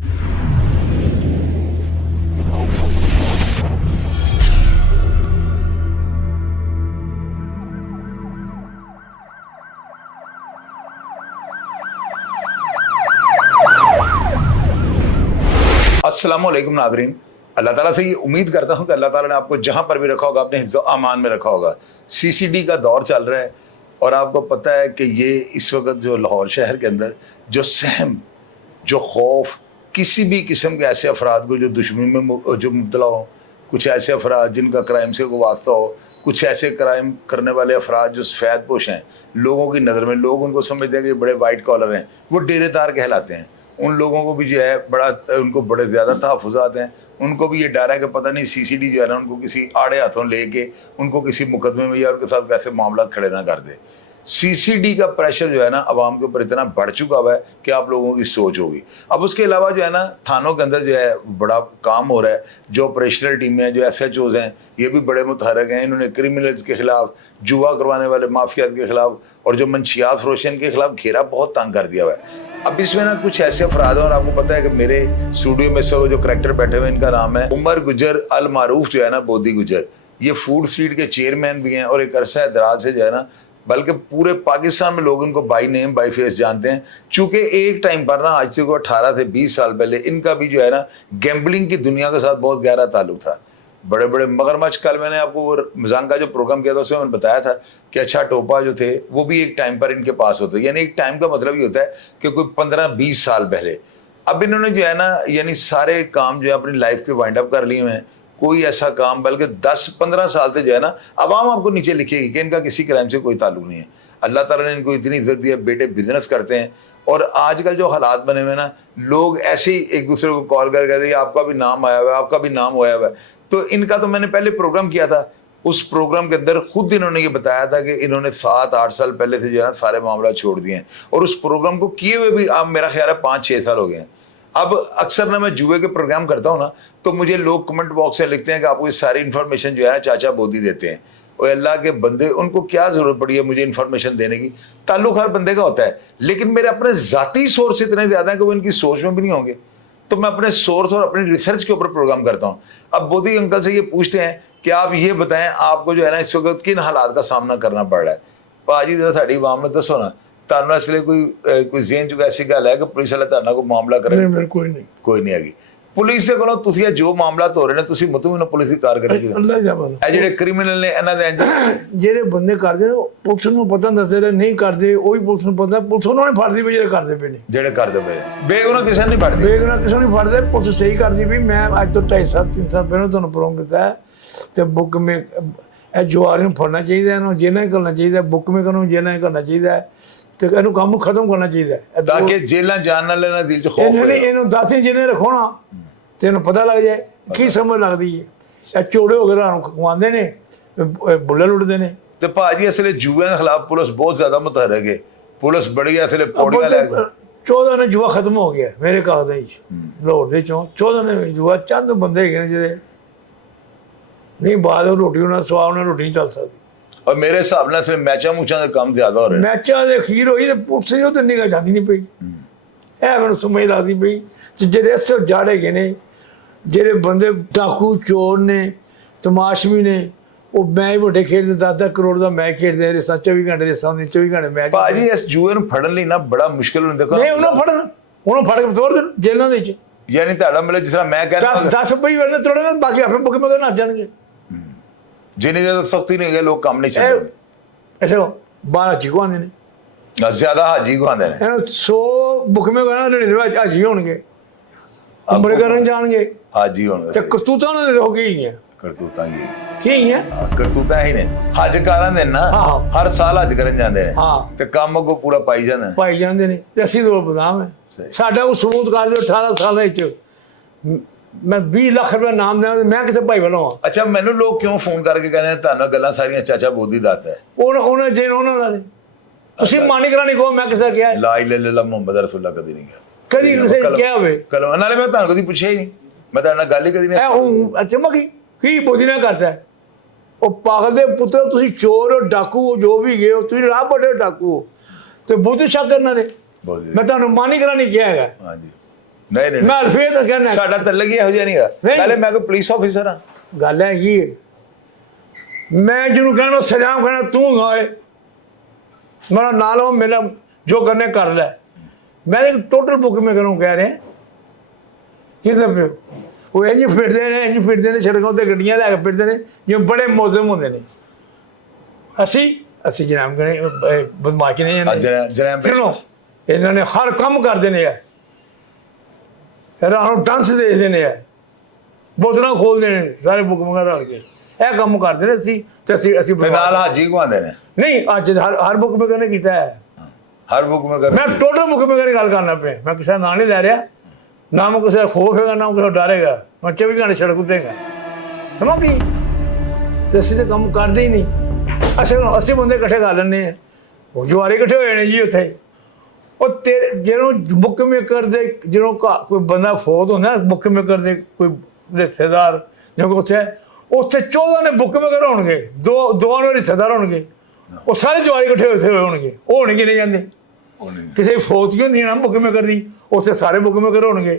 अस्सलाम वालेकुम नाज़रीन, अल्लाह ताला से ये उम्मीद करता हूँ कि अल्लाह ताला ने आपको जहाँ पर भी रखा होगा अपने हिफ्ज़ अमान में रखा होगा। CCD का दौर चल रहा है और आपको पता है कि ये इस वक्त जो लाहौर शहर के अंदर जो सहम, जो खौफ, किसी भी किस्म के ऐसे अफराद को जो दुश्मनी में जो मुब्तला हो, कुछ ऐसे अफराद जिनका क्राइम से कोई वास्ता हो, कुछ ऐसे क्राइम करने वाले अफराद जो सफ़ेद पोश हैं, लोगों की नज़र में लोग उनको समझते हैं कि बड़े वाइट कॉलर हैं, वो डेरेदार कहलाते हैं। उन लोगों को भी जो है उनको बड़े ज़्यादा तहफ़्फ़ुज़ात हैं। उनको भी ये डर है कि पता नहीं CCD जो है ना उनको किसी आड़े हाथों लेके उनको किसी मुकदमे में या उनके साथ कैसे मामला खड़े ना कर दे। CCD का प्रेशर जो है ना अवाम के ऊपर इतना बढ़ चुका हुआ है कि आप लोगों की सोच होगी। अब उसके अलावा जो है ना थानों के अंदर जो है बड़ा काम हो रहा है। जो ऑपरेशनल टीमें हैं, जो SHOs हैं, ये भी बड़े मुतहरक हैं। इन्होंने क्रिमिनल्स के खिलाफ, जुआ करवाने वाले माफियात के खिलाफ और जो मंशियात फरोशन के खिलाफ घेरा बहुत तंग कर दिया हुआ है। अब इसमें ना कुछ ऐसे अफराद हैं और आपको पता है कि मेरे स्टूडियो में जो करेक्टर बैठे हुए हैं इनका नाम है उमर गुजर अल मारूफ जो है ना बोदी गुजर। ये फूड स्ट्रीट के चेयरमैन भी हैं और एक अरसा दराज से जो है ना बल्कि पूरे पाकिस्तान में लोग इनको बाई नेम बाई फेस जानते हैं। चूंकि एक टाइम पर ना आज से 18 से 20 साल पहले इनका भी जो है ना गैम्बलिंग की दुनिया के साथ बहुत गहरा ताल्लुक था। बड़े बड़े मगरमच्छ, कल मैंने आपको वो मजाक का जो प्रोग्राम किया था उसमें मैंने बताया था कि अच्छा टोपा जो थे वो भी एक टाइम पर इनके पास होते, यानी एक टाइम का मतलब ये होता है कि कोई 15-20 साल पहले। अब इन्होंने जो है ना यानी सारे काम जो है अपनी लाइफ के वाइंड अप कर लिए हैं। कोई ऐसा काम बल्कि 10-15 साल से जो है ना अवाम आपको नीचे लिखेगी कि इनका किसी क्राइम से कोई ताल्लुक नहीं है। अल्लाह ताला ने इनको इतनी इज्जत दी है, बेटे बिजनेस करते हैं। और आजकल जो हालात बने हुए ना, लोग ऐसे ही एक दूसरे को कॉल कर कहते हैं आपका भी नाम आया हुआ है, आपका भी नाम आया हुआ है। तो इनका तो मैंने पहले प्रोग्राम किया था, उस प्रोग्राम के अंदर खुद इन्होंने ये बताया था कि इन्होंने 7-8 साल पहले से जो है ना सारे मामला छोड़ दिए हैं और उस प्रोग्राम को किए हुए भी अब मेरा ख्याल है 5-6 साल हो गए हैं। अब अक्सर ना मैं जुए के प्रोग्राम करता हूँ ना तो मुझे लोग कमेंट बॉक्स से लिखते हैं कि आपको ये सारी इन्फॉर्मेशन जो है ना चाचा बोदी देते हैं। और अल्लाह के बंदे, उनको क्या जरूरत पड़ी है मुझे इन्फॉर्मेशन देने की? ताल्लुक हर बंदे का होता है, लेकिन मेरे अपने जाती सोर्स इतने ज्यादा है कि वो इनकी सोच में भी नहीं होंगे। तो मैं अपने सोर्स और अपनी रिसर्च के ऊपर प्रोग्राम करता हूँ। अब बोदी अंकल से ये पूछते हैं कि आप ये बताएं आपको जो है ना इस वक्त किन हालात का सामना करना पड़ रहा है। भाजी साड़ी आवाम में दसो ना, तुहानू इसलिए कोई ज़हन च ऐसी गल है कि पुलिस वाले तुहाडे नाल कोई मामला करे? कोई नहीं हैगी। पुलिस दे कोलों तुसीं जो मामला हो रहे ने तुसीं मुतमिन पुलिस दी कारकर्दगी अल्लाह जाबल ए जेडे क्रिमिनल ने इन्हां दे ਜਿਹੜੇ ਬੰਦੇ ਕਰਦੇ ਨੇ ਪੁਲਿਸ ਨੂੰ ਪਤਾ ਦੱਸਦੇ ਨੇ, ਨਹੀਂ ਕਰਦੇ ਉਹ ਵੀ ਪੁਲਿਸ ਨੂੰ ਪਤਾ, ਪੁਲਿਸ ਉਹਨਾਂ ਨੇ ਫੜਦੀ ਵੀ ਜਿਹੜੇ ਕਰਦੇ ਪਏ ਨੇ, ਜਿਹੜੇ ਕਰਦੇ ਪਏ ਬੇਗੁਨਾਹ ਕਿਸੇ ਨਹੀਂ ਫੜਦੀ, ਬੇਗੁਨਾਹ ਕਿਸੇ ਨੂੰ ਨਹੀਂ ਫੜਦੇ। ਪੁਲਿਸ ਸਹੀ ਕਰਦੀ ਵੀ ਮੈਂ ਅੱਜ ਤੋਂ 2.5 ਸਾਲ 3 ਸਾਲ ਪਹਿਲਾਂ ਤੁਹਾਨੂੰ ਪ੍ਰੋਗਰਾਮ ਕੀਤਾ ਤੇ ਬੁੱਕ ਮੇ ਇਹ ਜੁਆਰੀ ਨੂੰ ਫੜਨਾ ਚਾਹੀਦਾ, ਇਹਨੂੰ ਜੇਲ੍ਹਾਂ ਹੀ ਕਰਨਾ ਚਾਹੀਦਾ, ਬੁੱਕ ਮੇ ਨੂੰ ਜੇਲ੍ਹਾਂ ਹੀ ਕਰਨਾ ਚਾਹੀਦਾ ਤੇ ਇਹਨੂੰ ਕੰਮ ਖਤਮ ਕਰਨਾ ਚਾਹੀਦਾ ਤਾਂ ਕਿ ਜੇਲ੍ਹਾਂ ਜਾਣ ਵਾਲੇ ਨਾਲ ਦਿਲ 'ਚ ਖੌਫ ਹੋਵੇ। ਇਹਨੂੰ 10 ਜਿਹਨੇ ਰੱਖੋਣਾ ਤੇ ਇਹਨੂੰ ਪਤਾ ਲੱਗ ਜਾਏ ਕੀ ਸਮਝ ਲੱਗਦੀ ਹੈ। ਇਹ ਚੋੜੇ ਹੋ ਕੇ ਰਾਹ ਨੂੰ ਖਵਾਉਂਦੇ ਨੇ, ਬੁੱਲੇ ਲੁੱਟਦੇ ਨੇ। ਤੇ ਭਾਜੀ ਅਸਲੇ ਜੂਏ ਦੇ ਖਿਲਾਫ ਪੁਲਿਸ ਬਹੁਤ ਜ਼ਿਆਦਾ ਮੁਤਹਰਕ ਹੈ। ਪੁਲਿਸ ਬੜੀ ਅਸਲੇ ਪੌੜੀਆਂ ਲੈ ਕੇ 14 ਨੇ ਜੂਆ ਖਤਮ ਹੋ ਗਿਆ ਮੇਰੇ ਕਾਗਜ਼ਾਂ ਵਿੱਚ। ਲਾਹੌਰ ਦੇ ਚੋਂ 14 ਨੇ ਜੂਆ, ਚੰਦ ਬੰਦੇ ਹੈਗੇ ਨੇ ਜਿਹੜੇ ਨਹੀਂ ਬਾਅਦ ਰੋਟੀ ਉਹਨਾਂ ਸਵਾਦ ਉਹਨਾਂ ਰੋਟੀ ਨਹੀਂ ਚੱਲ ਸਕਦੀ। ਔਰ ਮੇਰੇ ਹਿਸਾਬ ਨਾਲ ਸਿਰਫ ਮੈਚਾਂ ਮੂਚਾਂ ਦੇ ਕੰਮ ਜ਼ਿਆਦਾ ਹੋ ਰਹੇ। ਮੈਚਾਂ ਦੇ ਅਖੀਰ ਹੋਈ ਤੇ ਪੁਲਿਸ ਉਹ ਤੇ ਨਿਗਾਹ ਜਾਂਦੀ ਨਹੀਂ ਪਈ। ਇਹ ਮੈਨੂੰ ਸਮਝ ਲੱਗਦੀ ਪਈ ਜਿਹੜੇ ਅਸਰ ਜਾੜੇ ਗਏ ਨੇ, ਜਿਹੜੇ ਬੰਦੇ ਡਾਕੂ ਚੋਰ ਨੇ, ਤਮਾਸ਼ਵੀ ਨੇ, ਉਹ ਮੈਚ ਵੱਡੇ ਖੇਡਦੇ 10-10 ਕਰੋੜ ਦਾ ਮੈਚ ਖੇਡਦੇ, ਰੇਸਾਂ 24 ਘੰਟੇ ਰੇਸਾਂ ਹੁੰਦੀਆਂ, 24 ਘੰਟੇ ਮੈਚ। ਭਾਜੀ ਇਸ ਜੂਏ ਨੂੰ ਫੜਨ ਲਈ ਨਾ ਬੜਾ ਮੁਸ਼ਕਿਲ ਹੁੰਦਾ। ਨਹੀਂ ਉਹਨੂੰ ਫੜ ਕੇ ਤੋੜ ਦੇਣ ਜੇਲ੍ਹਾਂ ਦੇ ਵਿੱਚ। ਯਾਨੀ ਤੁਹਾਡਾ ਮਤਲਬ ਜਿਸ ਤਰ੍ਹਾਂ ਮੈਂ ਕਹਿੰਦਾ 10 ਰੁਪਏ ਵੇਲੇ ਤੋੜਨਗੇ, ਬਾਕੀ ਆਪਣੇ ਬੁੱਕ ਮਗਰ ਨੱਚ ਜਾਣਗੇ। ਜਿੰਨੀ ਜ਼ਿਆਦਾ ਸਖਤੀ ਨਹੀਂ ਹੈ ਲੋਕ ਕੰਮ ਨਹੀਂ ਚੱਲਦੇ। ਐਸੇ 12 ਚੀਕਵਾਉਂਦੇ ਨੇ, ਜ਼ਿਆਦਾ ਹਾਜੀ ਖਵਾਉਂਦੇ ਨੇ। 100 ਬੁਕਮੇ ਕਰਾਂ 99 ਹਾਜੀ ਹੋਣਗੇ, ਉਮਰ ਕਰਨ ਜਾਣਗੇ, ਹਾਜੀ ਹੋਣਗੇ। ਤੇ ਕਰਤੂਤਾਂ ਉਹਨਾਂ ਦੇ ਹੋ ਗਈ ਹੈ। ਕਰਤੂਤਾਂ ਕੀ ਹੈ? ਕਰਤੂਤਾਂ ਹੀ ਨੇ। ਹੱਜ ਕਰਨ ਦੇ ਨਾ, ਹਰ ਸਾਲ ਹੱਜ ਕਰਨ ਜਾਂਦੇ ਨੇ ਤੇ ਕੰਮ ਅੱਗੋਂ ਪੂਰਾ ਪਾਈ ਜਾਂਦੇ ਨੇ ਤੇ ਅਸੀਂ ਦੋ ਬਦਾਮ ਹੈ। ਸਾਡਾ ਉਹ ਸਬੂਤ ਕਰ ਦਿਓ 18 ਸਾਲਾਂ ਵਿੱਚ ਮੈਂ 20 ਲੱਖ ਰੁਪਏ ਨਾਮ ਦੇਣਾ, ਮੈਂ ਕਿਸੇ ਭਾਈ ਵੱਲੋਂ ਆ। ਅੱਛਾ, ਮੈਨੂੰ ਲੋਕ ਕਿਉਂ ਫੋਨ ਕਰਕੇ ਕਹਿੰਦੇ ਤੁਹਾਨੂੰ ਗੱਲਾਂ ਸਾਰੀਆਂ ਚਾਚਾ ਬੋਦੀ ਦੱਸਦਾ ਹੈ? ਉਹਨੇ ਜੇ ਉਹਨਾਂ ਨਾਲ ਤੁਸੀਂ ਮਾਨੀ ਕਰਾਣੀ ਕਹੋ, ਮੈਂ ਕਿਸੇ ਕਿਹਾ ਲਾ ਇਲਾਹਾ ਇਲੱਲਾਹ ਮੁਹੰਮਦ ਰਸੂਲullah ਕਦੀ ਨਹੀਂ ਕਿਹਾ, ਕਦੀ ਕਿਸੇ ਨੇ ਕਿਹਾ ਹੋਵੇ। ਕਲਮ ਨਾਲੇ ਮੈਂ ਤੁਹਾਨੂੰ ਕਦੀ ਪੁੱਛਿਆ ਹੀ ਨਹੀਂ, ਮੈਂ ਤੁਹਾਡੇ ਨਾਲ ਗੱਲ ਹੀ ਕਦੀ ਨਹੀਂ। ਅੱਛਾ ਮਗੀ ਕੀ ਬੋਦੀ ਨਾ ਕਰਦਾ ਉਹ ਪਾਗਲ ਦੇ ਪੁੱਤਰ, ਤੁਸੀਂ ਚੋਰ ਹੋ, ਡਾਕੂ ਹੋ, ਜੋ ਵੀ ਗਏ ਹੋ, ਤੁਸੀਂ ਰਾਹ ਬੜੇ ਡਾਕੂ ਹੋ ਤੇ ਬੁੱਧ ਸ਼ੱਕ ਕਰਨਾ ਨੇ। ਮੈਂ ਤੁਹਾਨੂੰ ਮਾਨੀ ਕਰਾਣੀ ਕਿਹਾ ਹੈਗਾ। ਹਾਂਜੀ ਨਹੀਂ ਨਹੀਂ ਮੈਂ ਫੇਰ ਤਾਂ ਕਹਿਣਾ ਸਾਡਾ ਤਲਕ ਹੀ ਇਹੋ ਜਿਹਾ ਨਹੀਂ ਹੈ। ਨਹੀਂ। ਪਹਿਲੇ ਮੈਂ ਕੋਈ ਪੁਲਿਸ ਆਫੀਸਰ ਹਾਂ। ਗੱਲ ਹੈ ਕੀ ਹੈ, ਮੈਂ ਜਿਹਨੂੰ ਕਹਿਣਾ ਸਜਾਮ ਕਹਿਣਾ ਤੂੰ ਹੋਏ ਮੇਰਾ ਨਾਲ ਹੋ, ਮੇਰਾ ਜੋ ਕਰਨੇ ਕਰ ਲੈ। ਮੈਂ ਇੱਕ ਟੋਟਲ ਬੁੱਕ ਮੈਂ ਕਰੂੰ ਕਹਿ ਰਿਹਾ ਕਿਤੇ ਪਿਓ ਉਹ ਇੰਝ ਫਿਰਦੇ ਨੇ ਸੜਕਾਂ ਤੇ ਗੱਡੀਆਂ ਲੈ ਕੇ ਫਿਰਦੇ ਨੇ ਜਿਵੇਂ ਬੜੇ ਮੌਜ਼ਮ ਹੁੰਦੇ ਨੇ। ਅਸੀਂ ਜਨਾਬ ਕਹਣੇ ਬਦਮਾਸ਼ ਨਹੀਂ ਜਨਾਬ ਸੁਣੋ, ਇਹਨਾਂ ਨੇ ਹਰ ਕੰਮ ਕਰਦੇ ਨੇ ਰਾਹ ਨੂੰ ਡਾਂਸ ਦੇਖਦੇ ਨੇ ਬੋਤਲਾਂ ਖੋਲਦੇ ਨੇ ਸਾਰੇ ਬੁੱਕ ਵਗੈਰਾ ਰਲ ਕੇ ਇਹ ਕੰਮ ਕਰਦੇ ਨੇ। ਅਸੀਂ ਤੇ ਨਾਲ ਹਾਜੀ ਘੁਆਉਂਦੇ ਨੇ। ਨਹੀਂ ਅੱਜ ਹਰ ਬੁੱਕ ਮੇਕਰ ਨੇ ਕੀਤਾ ਹੈ। ਹਰ ਬੁੱਕ ਮੇਕਰ ਮੈਂ ਟੋਟਲ ਬੁੱਕ ਮੇਕਰ ਦੀ ਗੱਲ ਕਰਨਾ ਪਿਆ। ਮੈਂ ਕਿਸੇ ਦਾ ਨਾਂ ਨਹੀਂ ਲੈ ਰਿਹਾ, ਨਾ ਮੈਂ ਕਿਸੇ ਦਾ ਖੋਫ ਹੈਗਾ ਨਾ ਕਿਸੇ ਦਾ ਡਰ ਹੈਗਾ। ਮੈਂ 24 ਘੰਟੇ ਸੜਕ ਉੱਤੇ ਹੈਗਾ ਸਮਝਦੀ। ਤੇ ਅਸੀਂ ਤਾਂ ਕੰਮ ਕਰਦੇ ਹੀ ਨਹੀਂ। ਅਸੀਂ ਬੰਦੇ ਇਕੱਠੇ ਕਰ ਲੈਂਦੇ ਹਾਂ। ਉਹ ਜਵਾਰੇ ਇਕੱਠੇ ਹੋਏ ਨੇ ਜੀ ਉੱਥੇ। ਉਹ ਤੇਰੇ ਜਦੋਂ ਬੁੱਕ ਮੇਕਰ ਦੇ ਜਦੋਂ ਕੋਈ ਬੰਦਾ ਫੌਤ ਹੁੰਦਾ ਬੁੱਕ ਮੇਕਰ ਦੇ ਕੋਈ ਰਿਸ਼ਤੇਦਾਰ ਜਿਵੇਂ ਉੱਥੇ 14 ਨੇ ਬੁੱਕ ਮੇਕਰ ਹੋਣਗੇ, ਦੋਵਾਂ ਨੂੰ ਰਿਸ਼ਤੇਦਾਰ ਹੋਣਗੇ। ਉਹ ਸਾਰੇ ਜਵਾਰੀ ਇਕੱਠੇ ਹੋਏ ਹੋਣਗੇ। ਉਹ ਹੋਣਗੇ ਨਹੀਂ ਜਾਂਦੇ। ਕਿਸੇ ਫੌਤ ਕੀ ਹੁੰਦੀ ਨਾ ਬੁੱਕ ਮੇਕਰ ਦੀ, ਉੱਥੇ ਸਾਰੇ ਬੁੱਕ ਮੇਕਰ ਹੋਣਗੇ।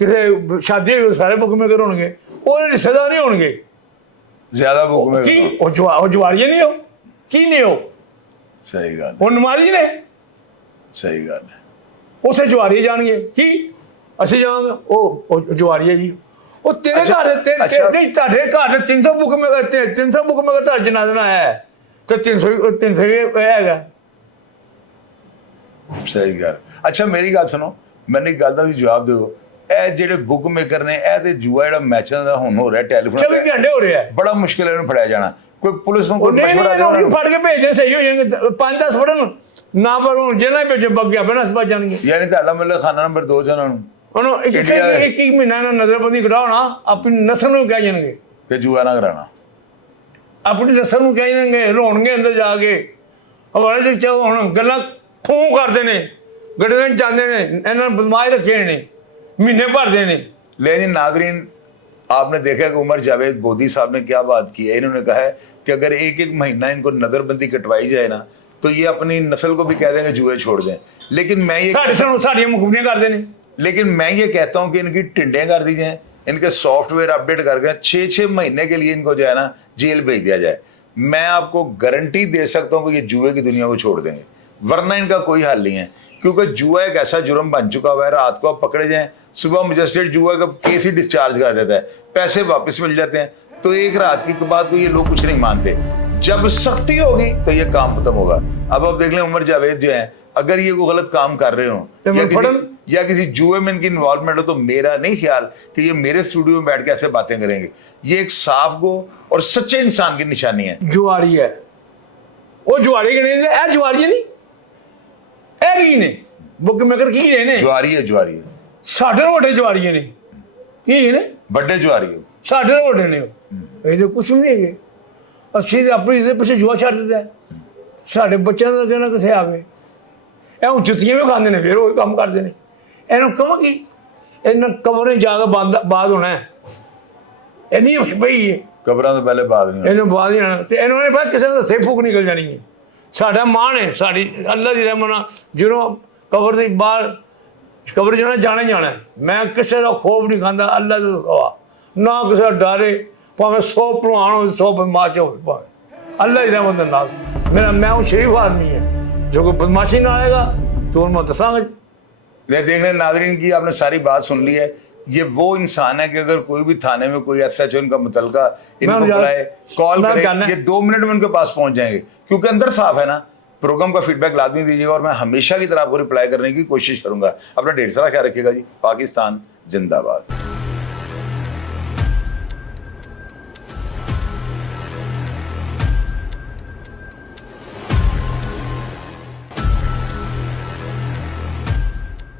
ਕਿਸੇ ਸ਼ਾਦੀ ਹੋਈ ਸਾਰੇ ਬੁੱਕ ਮੇਕਰ ਹੋਣਗੇ। ਉਹ ਰਿਸ਼ਤੇਦਾਰ ਨਹੀਂ ਹੋਣਗੇ ਜ਼ਿਆਦਾ ਬੁੱਕ ਮੇਕਰ। ਕੀ ਉਹ ਜਵਾਰੀਏ ਨਹੀਂ ਹੋ ਕੀ ਨਹੀਂ ਹੋ? ਸਹੀ ਗੱਲ, ਉਹ ਨਮਾਜ਼ੀ ਨੇ। ਸਹੀ ਗੱਲ ਹੈ। ਉੱਥੇ ਜਵਾਰੀ ਜਾਣਗੇ ਕੀ ਅਸੀਂ ਜਾਵਾਂਗੇ? ਉਹ ਜਵਾਰੀ ਹੈ ਜੀ। ਉਹ ਤੇਰੇ ਘਰ ਦੇ ਨਹੀਂ ਤੁਹਾਡੇ ਘਰ ਦੇ 300 ਬੁੱਕ ਮੇਕਰ 300 ਬੁੱਕ ਮੇਕਰ ਤਾਂ ਜਨਾਜ਼ਾ ਹੈ ਤੇ 300 ਹੈਗਾ। ਸਹੀ ਗੱਲ। ਅੱਛਾ ਮੇਰੀ ਗੱਲ ਸੁਣੋ, ਮੈਨੂੰ ਇੱਕ ਗੱਲ ਦਾ ਜਵਾਬ ਦਿਓ। ਇਹ ਜਿਹੜੇ ਬੁੱਕ ਮੇਕਰ ਨੇ ਇਹ ਤੇ ਜੂਆ ਜਿਹੜਾ ਮੈਚਾਂ ਦਾ ਹੁਣ ਹੋ ਰਿਹਾ ਟੈਲੀਫੋਨ 24 ਘੰਟੇ ਹੋ ਰਿਹਾ, ਬੜਾ ਮੁਸ਼ਕਿਲ ਇਹਨੂੰ ਫੜਿਆ ਜਾਣਾ। ਕੋਈ ਪੁਲਿਸ ਨੂੰ ਕੋਈ ਨਹੀਂ ਮਸ਼ਵਰਾ ਦਿਓ। ਫੜ ਕੇ ਭੇਜਦੇ ਸਹੀ ਹੋ ਜਾਣਗੇ। 5-10 ਫੜਨ ਨਾ ਪਰ ਹੁਣ ਜਿਹਨਾਂ ਭੇਜੇ ਬੱਗਿਆ ਬਣਾ ਸਪਾ ਜਾਣਗੇ। ਯਾਨੀ ਤੁਹਾਡਾ ਮਤਲਬ ਖਾਨਾ ਨੰਬਰ 2 ਚ ਉਹਨਾਂ ਨੂੰ ਉਹਨੂੰ ਇੱਕ ਮਹੀਨਾ ਨਾਲ ਨਜ਼ਰਬੰਦੀ ਕਢਾਉਣਾ, ਆਪਣੀ ਨਸਲ ਨੂੰ ਕਹਿ ਜਾਣਗੇ ਕਿ ਜੂਆ ਨਾ ਕਰਾਣਾ। ਆਪਣੀ ਨਸਲ ਨੂੰ ਕਹਿ ਜਾਣਗੇ, ਰੋਣਗੇ ਅੰਦਰ ਜਾ ਕੇ। ਹਵਾਲੇ ਚ ਹੁਣ ਗੱਲਾਂ ਖੂਹ ਕਰਦੇ ਨੇ, ਗੱਡੀਆਂ ਜਾਂਦੇ ਨੇ, ਇਹਨਾਂ ਨੂੰ ਬਦਮਾਸ਼ ਰੱਖੇ ਨੇ, महीने भर देने। लेकिन नाजरीन आपने देखा कि उमर जावेद बोदी साहब ने क्या बात की है। इन्होंने कहा है कि अगर एक एक महीना इनको नजरबंदी कटवाई जाए ना तो ये अपनी नस्ल को भी कह देंगे जुए छोड़ दें। लेकिन मैं ये कहता हूँ कि इनकी टिंडें कर दी जाए, इनके सॉफ्टवेयर अपडेट करके 6-6 महीने के लिए इनको जो है ना जेल भेज दिया जाए। मैं आपको गारंटी दे सकता हूँ कि ये जुए की दुनिया को छोड़ देंगे, वरना इनका कोई हल नहीं है। क्योंकि जुआ एक ऐसा जुर्म बन चुका हुआ है, रात को आप पकड़े जाएं, सुबह मजिस्ट्रेट जुआ का केस ही डिस्चार्ज कर देता है, पैसे वापस मिल जाते हैं। तो एक रात की बाद को ये लोग कुछ नहीं मानते। जब सख्ती होगी तो ये काम खत्म होगा। अब आप देख लें उमर जावेद जो है, अगर ये कोई गलत काम कर रहे हो या किसी जुए में इनकी इन्वॉल्वमेंट हो, तो मेरा नहीं ख्याल कि ये मेरे स्टूडियो में बैठ के ऐसे बातें करेंगे। ये एक साफ गो और सच्चे इंसान की निशानी है। जुआरी है वो, जुआरी के नहीं है, जुआरी नहीं है, बुक मेकर की ने जुआरी है, जुआरी है। साढ़े वोटे जुआरी ने की ने बड़े जुआरी है, साढ़े वोटे ने ये तो कुछ नहीं है। ਅਸੀਂ ਤੇ ਆਪਣੀ ਦੇ ਪਿੱਛੇ ਜੂਆ ਛੱਡ ਦਿੱਤਾ। ਸਾਡੇ ਬੱਚਿਆਂ ਦਾ ਕਹਿਣਾ ਕਿਸੇ ਆਵੇ ਇਹ ਹੁਣ ਜੁੱਤੀਆਂ ਵੀ ਖਾਂਦੇ ਨੇ, ਫਿਰ ਉਹ ਕੰਮ ਕਰਦੇ ਨੇ। ਇਹਨੂੰ ਕਹਾਂ ਕਿ ਇਹਨਾਂ ਕਬਰੇ ਜਾ ਕੇ ਬਾਦ ਹੋਣਾ ਹੈ, ਇਹ ਨਹੀਂ ਬਈ ਕਬਰਾਂ ਤੋਂ ਪਹਿਲੇ ਬਾਦ ਨਹੀਂ, ਇਹਨੂੰ ਬਾਦ ਹੀ ਆਣਾ। ਤੇ ਇਹਨਾਂ ਨੇ ਪਤਾ ਕਿਸੇ ਦਾ ਸੇ ਫੂਕ ਨਿਕਲ ਜਾਣੀ ਹੈ। ਸਾਡਾ ਮਾਣ ਹੈ, ਸਾਡੀ ਅੱਲਾ ਦੀ ਰਹਿਮਤ ਨਾਲ ਜਦੋਂ ਕਬਰ ਦੇ ਬਾਹਰ ਕਬਰ ਜਾਣਾ ਜਾਣਾ। ਮੈਂ ਕਿਸੇ ਦਾ ਖੌਫ ਨਹੀਂ ਖਾਂਦਾ, ਅੱਲਾ ਦਾ ਖਵਾ ਨਾ ਕਿਸੇ ਦਾ ਡਰੇ, ਭਾਵੇਂ 100 ਭਲਵਾਨ ਹੋਵੇ 100 ਬਦਮਾਸ਼ ਹੋਵੇ, ਭਾਵੇਂ ਅੱਲਾ ਦੀ ਰਹਿਮਤ ਨਾਲ। मैं हूँ शरीफ आदमी है, जो कोई बदमाशी ना आएगा तो मैं दसांगा। देख लें नाजरीन की आपने सारी बात सुन ली है। ये वो इंसान है कि अगर कोई भी थाने में कोई SHO इनका मुतलका इनको बुलाए, कॉल करे, ये 2 मिनट में उनके पास पहुंच जाएंगे, क्योंकि अंदर साफ है ना। प्रोग्राम का फीडबैक लाजमी दीजिएगा और मैं हमेशा की तरह आपको रिप्लाई करने की कोशिश करूंगा। अपना ढेर सारा ख्याल रखिएगा जी। पाकिस्तान जिंदाबाद।